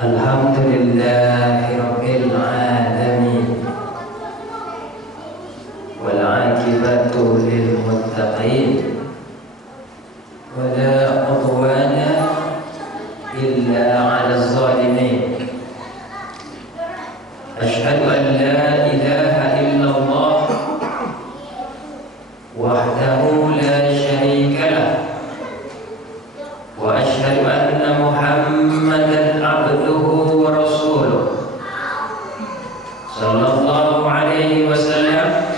Alhamdulillahirabbil alamin wal 'aqibatu lil muttaqin wala 'udwana illa 'alal zalimin. Asyhadu an la ilaha illallah wahdahu la syarika lah wa asyhadu anna Muhammadan abduhu wa rasuluh sallallahu alaihi wasallam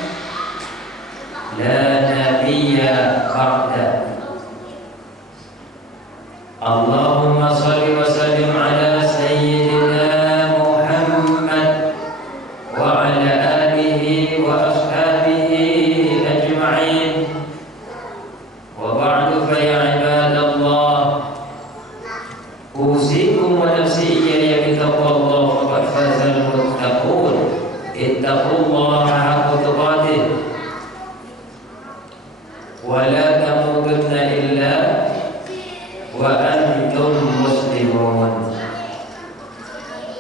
la nabiyya ba'da. Allahumma shalli wa sallim ala sayyidina Muhammad wa ala alihi wa ashabihi ajma'in. Wa ba'du fa ya ibadallah, usikum wa nafsi iyaya bitaqwallah faqad fazal muttaqun. Ittaqullaha haqqa tuqatih wa la tamutunna illa wa antum muslimun.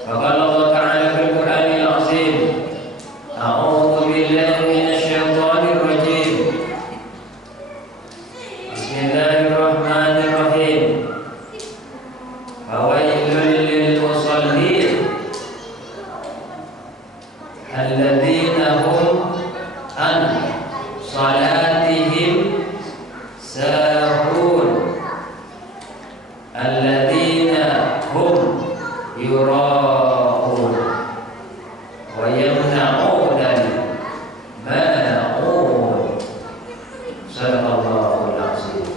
Faqala Allah Ta'ala fil Qur'anil Azim, a'udzu billahi minasy syaithanir rajim. Bismillahirrahmanirrahim. Fawailul lil musallin alladzina hum an salatihim sahun alladzina hum yura'un wa yamna'unal ma'un. Sadaqallahul azim.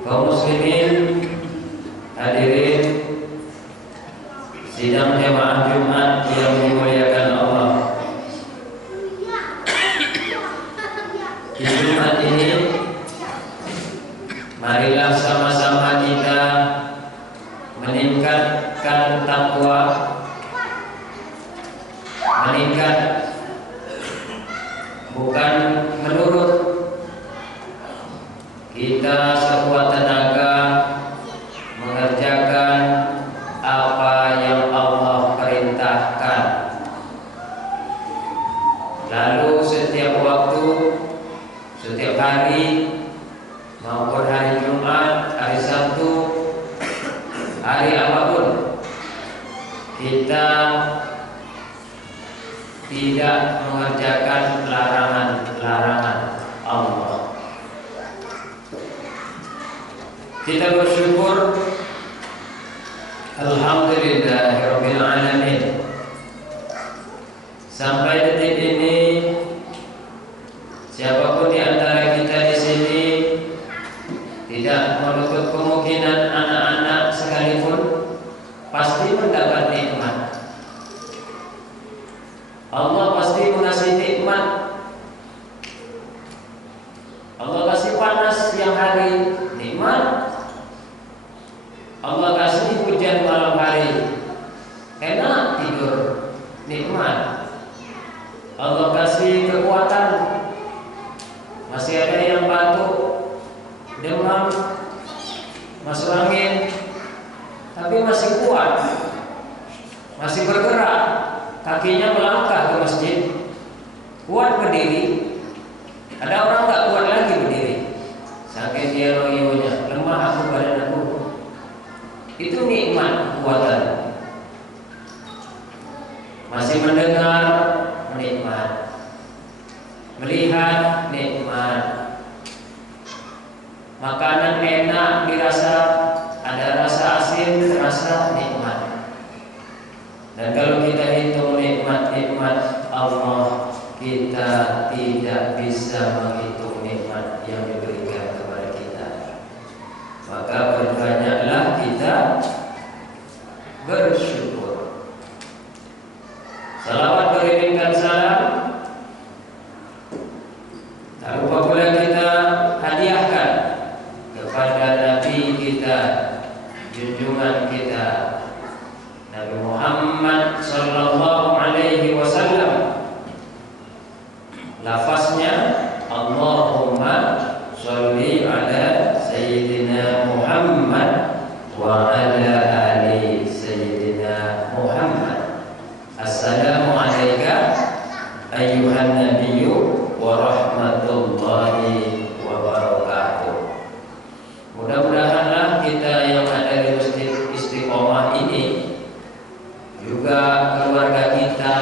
Kaum muslimin, hadirin sidang jamaah Jumat yang dimuliakan Allah. Di Jumat ini, marilah sama-sama kita meningkatkan takwa, meningkat bukan menurut. Kita sekuat tenaga mengerjakan apa yang Allah perintahkan. Lalu setiap waktu, setiap hari, maupun hari Jumat, hari Sabtu, hari apapun, kita tidak mengerjakan larangan-larangan Allah. Kita bersyukur, alhamdulillahirabbil alamin, sampai detik ini siapapun di antara kita di sini tidak menutup kemungkinan anak-anak sekalipun pasti mendapat nikmat. Allah pasti mengasih nikmat. Allah kasih panas siang hari, nikmat. Allah kasih hujan malam hari, enak tidur, nikmat. Allah kasih kekuatan, masih ada yang batuk, demam, masuk angin, tapi masih kuat, masih bergerak, kakinya melangkah ke masjid, kuat berdiri. Ada orang nggak kuat lagi berdiri, sakit dia loyonya, lemah aku badan aku. Itu nikmat kekuatan. Masih mendengar, nikmat. Melihat, nikmat. Makanan enak dirasa, ada rasa asin, terasa nikmat. Dan kalau kita hitung nikmat-nikmat Allah, kita tidak bisa menghitung nikmat yang diberikan kepada kita. Maka berbanyaklah kita bersyukur. Salawat beriringkan salam, tak lupa pula kita hadiahkan kepada Nabi kita, junjungan kita, Nabi Muhammad sallallahu alaihi wasallam. Lafaznya Allahumma sholli ala Ayyuhan nabiyyu wa rahmatullahi wa barakatuh. Mudah-mudahanlah kita yang ada di Masjid Istiqomah ini, juga keluarga kita,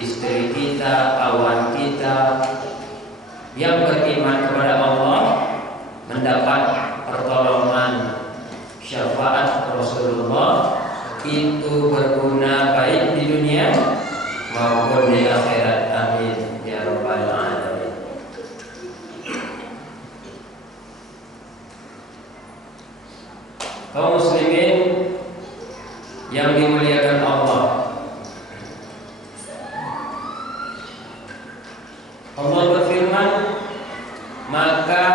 istri kita, kawan kita yang beriman kepada Allah, mendapat pertolongan syafaat Rasulullah, itu berguna baik di dunia maupun di akhirat. Amin ya rabbal alamin. Kaum muslimin yang dimuliakan Allah, Allah berfirman, maka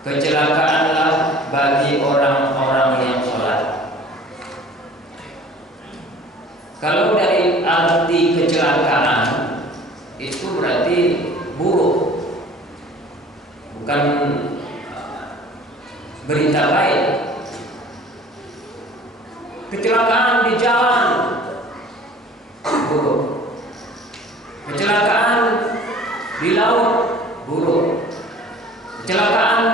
kecelakaanlah bagi orang-orang yang sholat. Kalau dari arti kecelakaan itu berarti buruk, bukan berita baik. Kecelakaan di jalan buruk, kecelakaan di laut buruk, kecelakaan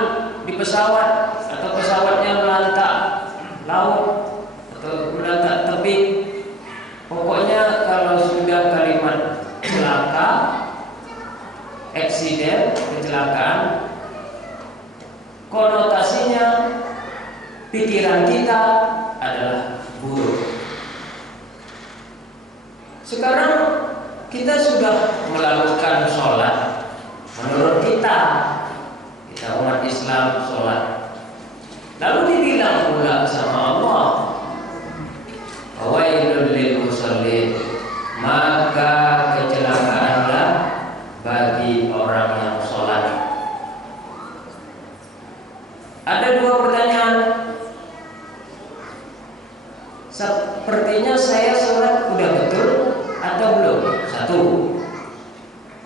di pesawat atau pesawatnya melantak laut atau melantak tebing. Pokoknya kalau sudah kalimat celaka, eksiden, kecelakaan, konotasinya pikiran kita adalah buruk. Sekarang kita sudah melakukan sholat, menurut kita umat Islam sholat, lalu dibilang pula sama Allah, wailul lil musallin, maka kecelakaanlah bagi orang yang sholat. Ada dua pertanyaan. Sepertinya saya sholat udah betul atau belum? Satu,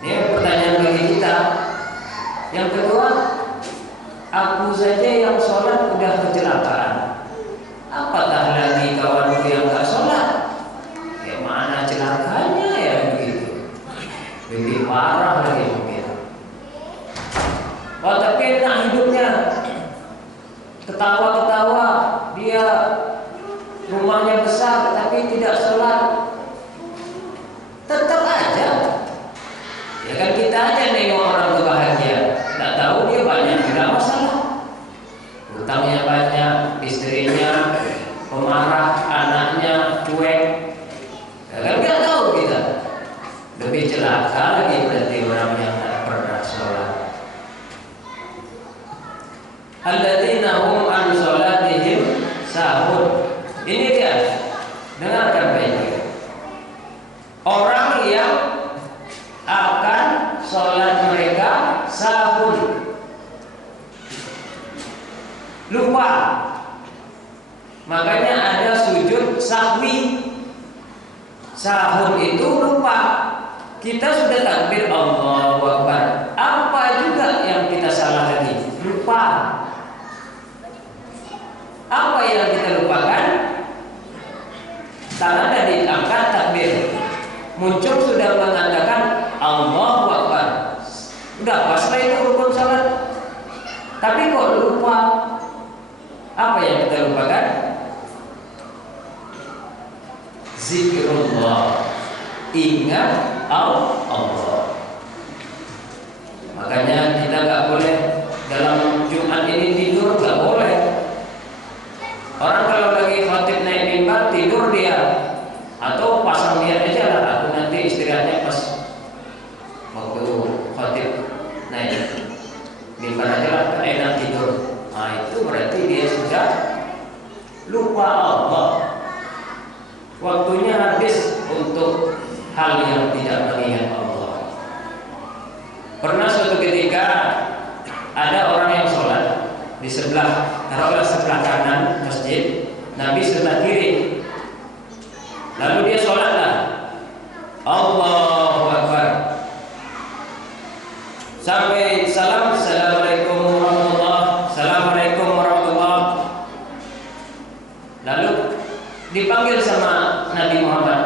ini pertanyaan bagi kita. Yang kedua, aku saja yang sholat udah kecelakaan, apatah lagi kawanku yang gak sholat? Ya mana celakanya ya begitu? Lebih parah lagi mungkin. Oh tapi enak hidupnya, ketawa-ketawa, dia rumahnya besar tapi tidak sholat, tetap aja. Ya kan kita aja nengok orang tuh bahagia, nggak tahu dia banyak tidak masalah, utangnya banyak, istrinya pemarah, anaknya cuek, ya kan nggak tahu kita. Lebih celaka lagi berarti orang yang tak pernah sholat. Alladzina hum an sholatihim sahun. Ini dia, dengarkan baik-baik. Orang yang akan sholat mereka sahun, lupa. Makanya ada sujud sahwi. Sahun itu lupa. Kita sudah takbir Allahu Akbar, apa juga yang kita salah lagi? Lupa. Apa yang kita lupakan? Tangan dari angkat takbir, muncul sudah mengatakan Allahu Akbar, udah paslah itu rukun salat. Tapi kok lupa? Apa yang kita lupakan? Zikrullah, ingat Allah. Makanya kita nggak boleh dalam Jumat ini tidur, nggak boleh. Orang kalau lagi khatib naik mimbar tidur dia, atau pasang niat aja lah, aku nanti istirahatnya pas waktu khatib naik mimbar aja lah, kan enak tidur. Nah itu berarti dia sudah lupa Allah. Waktunya habis untuk hal yang tidak mengingat Allah. Pernah suatu ketika ada orang yang sholat di sebelah, taruhlah sebelah kanan masjid, Nabi sebelah kiri. Lalu dia sholatlah, Allahu Akbar, sampai salam, assalamualaikum warahmatullah, assalamualaikum warahmatullah. Lalu dipanggil sama Nabi Muhammad,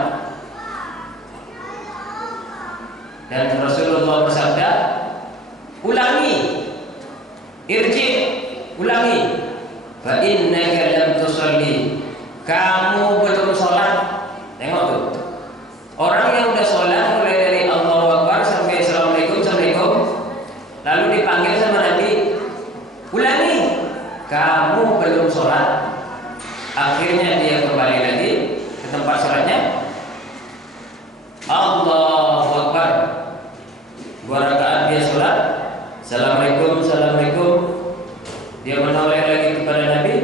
Dan Rasulullah bersabda, ulangi, irji, ulangi. Fa innaka lam tusalli. Kamu belum sholat. Tengok tuh. Orang yang udah sholat mulai dari Allahu Akbar sampai Assalamualaikum, Assalamualaikum, lalu dipanggil sama Nabi, ulangi. Kamu belum sholat. Akhirnya dia kembali lagi ke tempat sholatnya. Allahu Akbar. 2 rakaat dia sholat. Assalamualaikum, Assalamualaikum. Dia menoleh lagi kepada Nabi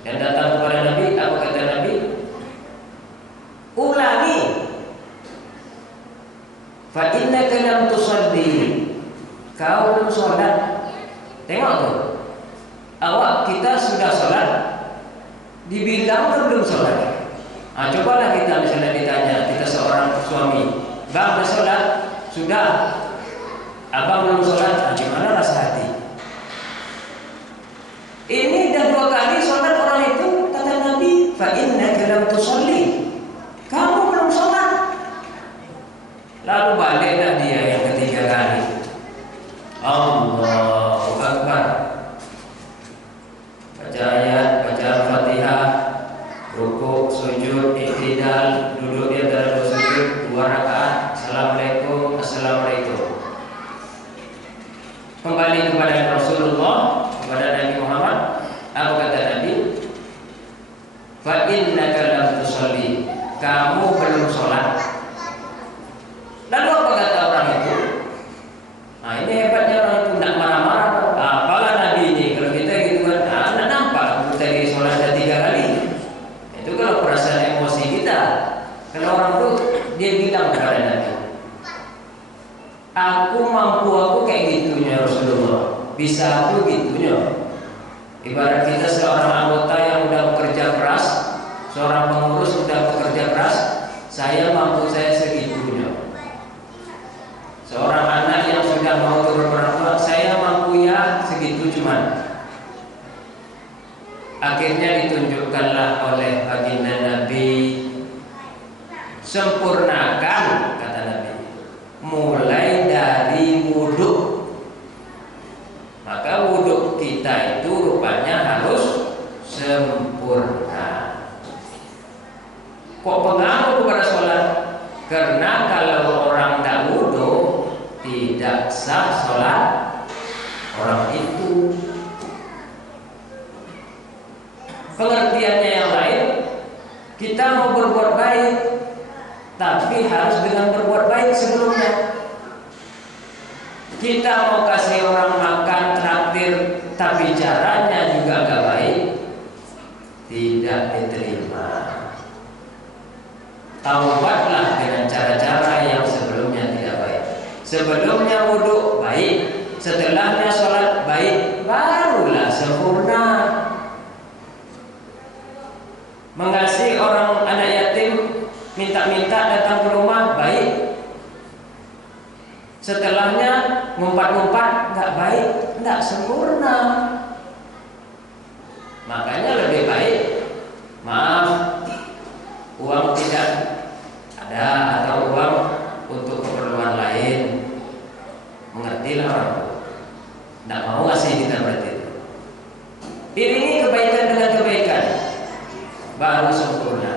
dan datang kepada Nabi. Apa kata Nabi? Ulangi. Fa innaka lam tusalli. Kau belum sholat. Tengok tuh. Awak kita sudah sholat, dibilang belum sholat. Cobalah kita misalnya ditanya, kita seorang suami, bang udah sholat? Sudah. Abang belum sholat. Gimana rasa hati? Ini dah 2 kali sholat orang itu, kata Nabi, fa innaka lam tusalli. Kamu belum sholat. Lalu baliklah dia yang ketiga kali. Allahu Akbar. Baca ayat, baca Al-Fatihah, rukuk, sujud, i'tidal, duduk di antara 2 sujud, 2 rakaat, Assalamualaikum, Assalamualaikum. Kembali kepada Rasulullah, kepada Nabi Muhammad. Apa kata Nabi? Fa innaka lam tusalli. Kamu belum sholat. Lalu apa kata orang itu? Nah, ini hebatnya orang itu, tidak marah-marah. Apalah Nabi ini, kalau kita gitu kan, tidak nampak kita di sholat ada 3 kali. Itu kalau perasaan emosi kita. Kalau orang itu, dia bilang kepada Nabi, aku mampu, aku kayak gitunya Rasulullah. Bisa aku gitunya. Ibarat kita seorang anggota yang udah bekerja keras, seorang pengurus sudah bekerja keras, saya mampu saya segitunya. Seorang anak yang sudah mau turun orang tua, saya mampu ya segitu cuman. Akhirnya ditunjukkanlah oleh baginda Nabi, sempurnakan kata Nabi, mulai dari wudhu. Maka wudhu kita itu rupanya harus sempurna. Kok pengaruh kepada sholat? Karena kalau orang tak wudhu, tidak sah sholat orang itu. Pengertiannya yang lain, kita mau berbuat baik, tapi harus dengan berbuat baik sebelumnya. Kita mau kasih orang makan traktir, tapi caranya juga gak baik, tidak diterima. Taubatlah dengan cara-cara yang sebelumnya tidak baik. Sebelumnya wudhu baik, setelahnya sholat baik, barulah sempurna. Mengasihi orang anak yatim, minta-minta datang ke rumah baik. Setelahnya ngumpat-ngumpat nggak baik, nggak sempurna. Makanya lebih baik, maaf, uang tidak ada atau uang untuk keperluan lain. Mengertilah orang tua. Nggak mau ngasih kita berarti. Iringi kebaikan dengan kebaikan, baru sempurna.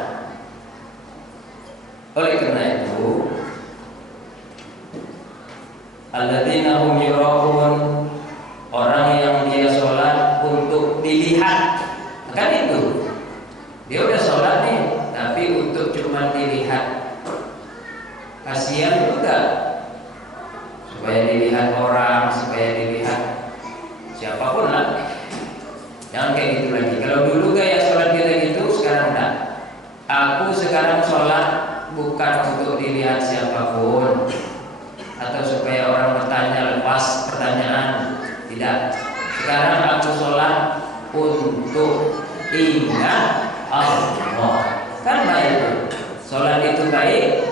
Oleh karena itu, alladzina hum yura'un, orang yang dia sholat untuk dilihat. Kan itu, dia udah sholat nih, tapi untuk cuma dilihat. Kasihan juga, supaya dilihat orang, supaya dilihat siapapun lah. Jangan kayak gitu lagi. Kalau dulu gaya sholat kita gitu, sekarang enggak. Aku sekarang sholat bukan untuk dilihat siapapun, atau supaya orang bertanya lepas pertanyaan. Tidak. Sekarang aku sholat untuk ingat Allah. Kan baik. Sholat itu baik.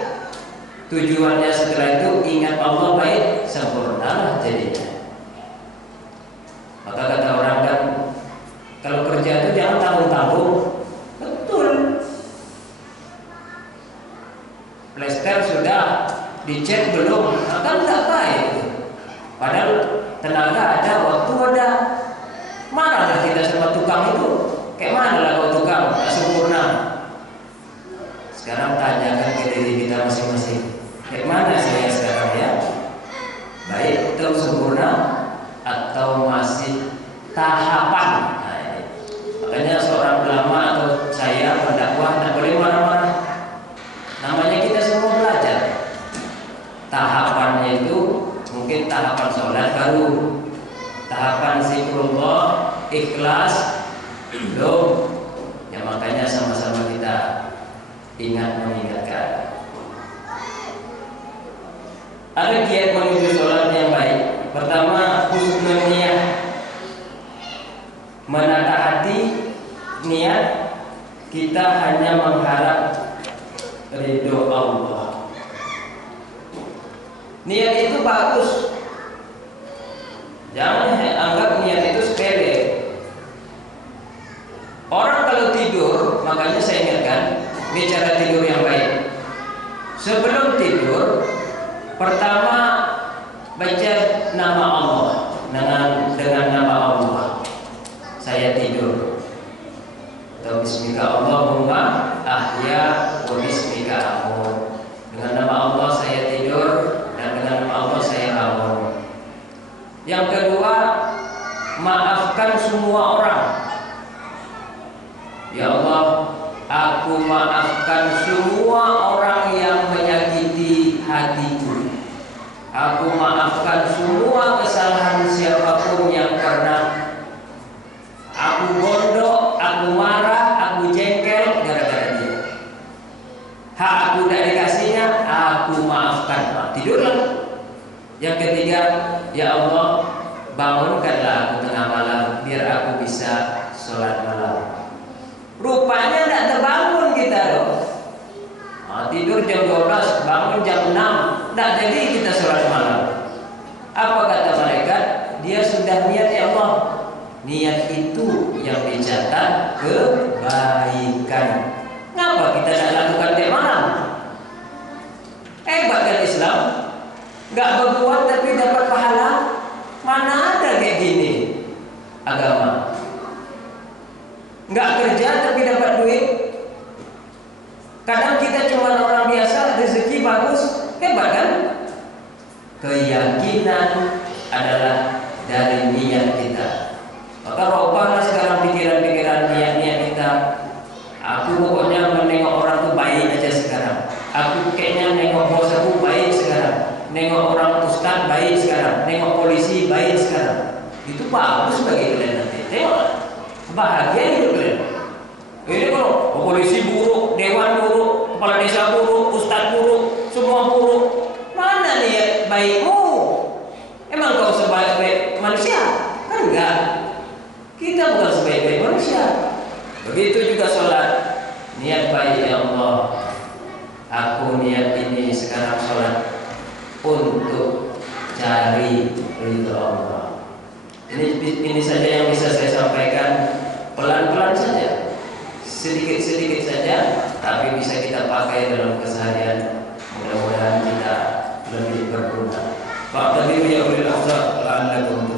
Tujuannya setelah itu ingat Allah baik, sempurnalah jadinya. Maka kata orang kan, kalau kerja itu jangan tanggung-tanggung. Betul. Plester sudah dicek belum, kan nggak baik itu. Padahal tenaga ada, waktu ada. Marahlah kita sama tukang itu. Kayak mana lah kalau tukang tak sempurna. Sekarang tanyakan ke diri kita masing-masing. Kayak mana saya sekarang ya? Baik atau sempurna atau masih tahapan? Nah, ini. Makanya seorang ulama atau saya pendakwah tidak boleh marah-marah. Namanya kita semua belajar. Tahapannya itu mungkin tahapan sholat baru, tahapan zikrullah, ikhlas belum. Ya makanya sama-sama kita ingat mengingatkan. Ada kiat menuju sholat yang baik. Pertama, husnul niyah, menata hati, niat kita hanya mengharap ridho Allah. Niat itu bagus. Jangan anggap niat itu sepele. Orang kalau tidur, makanya saya ingatkan, ini cara tidur yang baik. Sebelum tidur, pertama baca nama Allah dengan nama Allah. Saya tidur. Atau bismika Allahumma ahya wa bismika amut. Dengan nama Allah saya tidur dan dengan nama Allah saya bangun. Yang kedua, maafkan semua orang. Ya Allah, aku maafkan semua orang yang menyakiti hatiku. Aku maafkan semua kesalahan siapapun yang pernah aku gondok, aku marah, aku jengkel gara-gara dia. Hak aku tidak dikasihnya, aku maafkan. Nah, tidurlah. Yang ketiga, ya Allah, bangunkanlah aku tengah malam biar aku bisa sholat malam. Rupanya tidak terbangun kita loh. Nah, tidur jam 12, bangun jam 6, tidak jadi kita sholat malam. Apa kata malaikat? Dia sudah niat, ya Allah. Niat itu yang dicatat kebaikan. Kenapa kita tidak lakukan tiap malam? Hebat kan Islam? Gak berbuat tapi dapat pahala. Mana ada kayak gini agama? Gak kerja tapi dapat duit. Kadang kita cuma orang biasa, rezeki bagus, hebat kan? Keyakinan adalah dari niat kita. Maka robahlah sekarang pikiran-pikiran niat-niat kita. Aku pokoknya menengok orang tuh baik aja sekarang. Aku kayaknya nengok bos aku baik sekarang. Nengok orang ustaz baik sekarang. Nengok polisi baik sekarang. Itu bagus bagi kalian nanti. Tengok, bahagia hidup kalian. Ini kalau polisi buruk, dewan buruk, kepala desa buruk, ustaz buruk, semua buruk. Mana niat baikmu? Emang kau sebaik-baik manusia? Kan enggak. Kita bukan sebaik-baik manusia. Begitu juga sholat. Niat baik, ya Allah, aku niat ini sekarang sholat untuk cari ridho Allah. Ini saja yang bisa saya sampaikan. Pelan-pelan saja, sedikit-sedikit saja, tapi bisa kita pakai dalam keseharian. Mudah-mudahan kita lebih berguna. Fa'tadiru ya ulil absar la'allakum